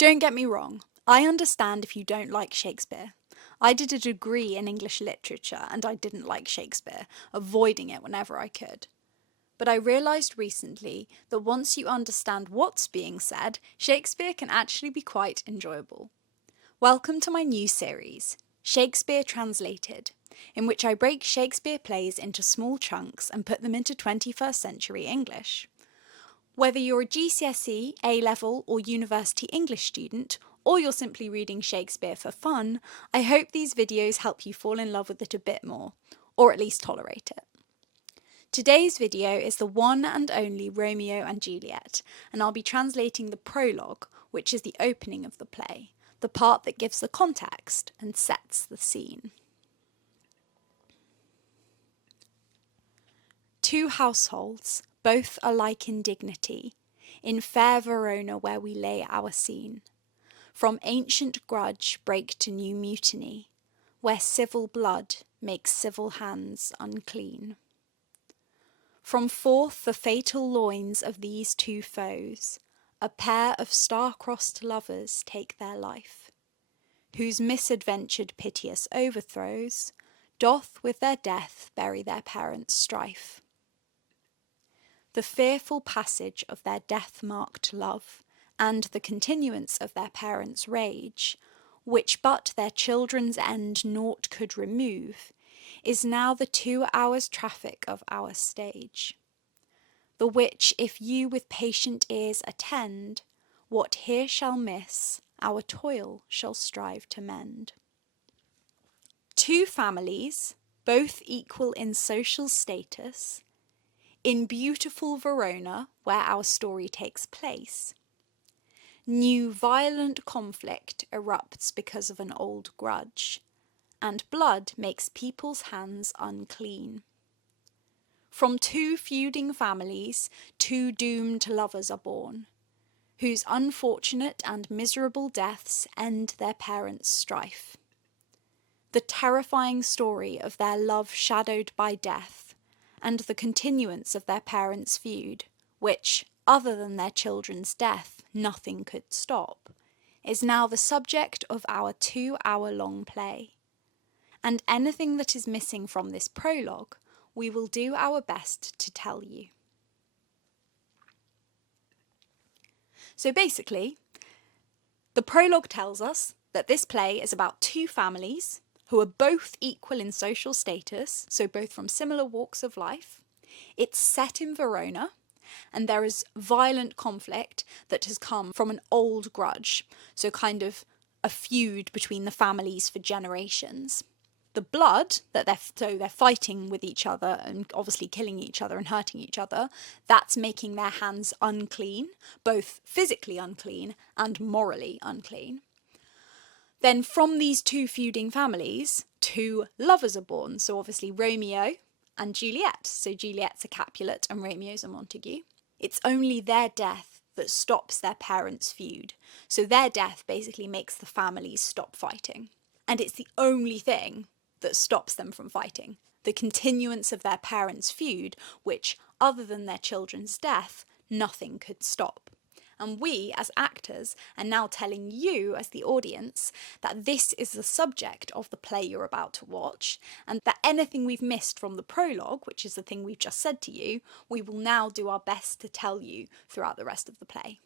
Don't get me wrong, I understand if you don't like Shakespeare. I did a degree in English literature and I didn't like Shakespeare, avoiding it whenever I could. But I realised recently that once you understand what's being said, Shakespeare can actually be quite enjoyable. Welcome to my new series, Shakespeare Translated, in which I break Shakespeare plays into small chunks and put them into 21st century English. Whether you're a GCSE, A-level or university English student, or you're simply reading Shakespeare for fun, I hope these videos help you fall in love with it a bit more, or at least tolerate it. Today's video is the one and only Romeo and Juliet, and I'll be translating the prologue, which is the opening of the play, the part that gives the context and sets the scene. Two households, both alike in dignity, in fair Verona where we lay our scene, from ancient grudge break to new mutiny, where civil blood makes civil hands unclean. From forth the fatal loins of these two foes, a pair of star-crossed lovers take their life, whose misadventured piteous overthrows doth with their death bury their parents' strife. The fearful passage of their death-marked love, and the continuance of their parents' rage, which but their children's end naught could remove, is now the 2 hours' traffic of our stage. The which if you with patient ears attend, what here shall miss, our toil shall strive to mend. Two families, both equal in social status, in beautiful Verona, where our story takes place, new violent conflict erupts because of an old grudge, and blood makes people's hands unclean. From two feuding families, two doomed lovers are born, whose unfortunate and miserable deaths end their parents' strife. The terrifying story of their love shadowed by death, and the continuance of their parents' feud, which, other than their children's death, nothing could stop, is now the subject of our 2-hour-long play. And anything that is missing from this prologue, we will do our best to tell you. So basically, the prologue tells us that this play is about two families who are both equal in social status, so both from similar walks of life. It's set in Verona, and there is violent conflict that has come from an old grudge, so kind of a feud between the families for generations. The blood that they're fighting with each other and obviously killing each other and hurting each other, that's making their hands unclean, both physically unclean and morally unclean. Then from these two feuding families, two lovers are born. So obviously Romeo and Juliet. So Juliet's a Capulet and Romeo's a Montague. It's only their death that stops their parents' feud. So their death basically makes the families stop fighting. And it's the only thing that stops them from fighting. The continuance of their parents' feud, which, other than their children's death, nothing could stop. And we, as actors, are now telling you, as the audience, that this is the subject of the play you're about to watch, and that anything we've missed from the prologue, which is the thing we've just said to you, we will now do our best to tell you throughout the rest of the play.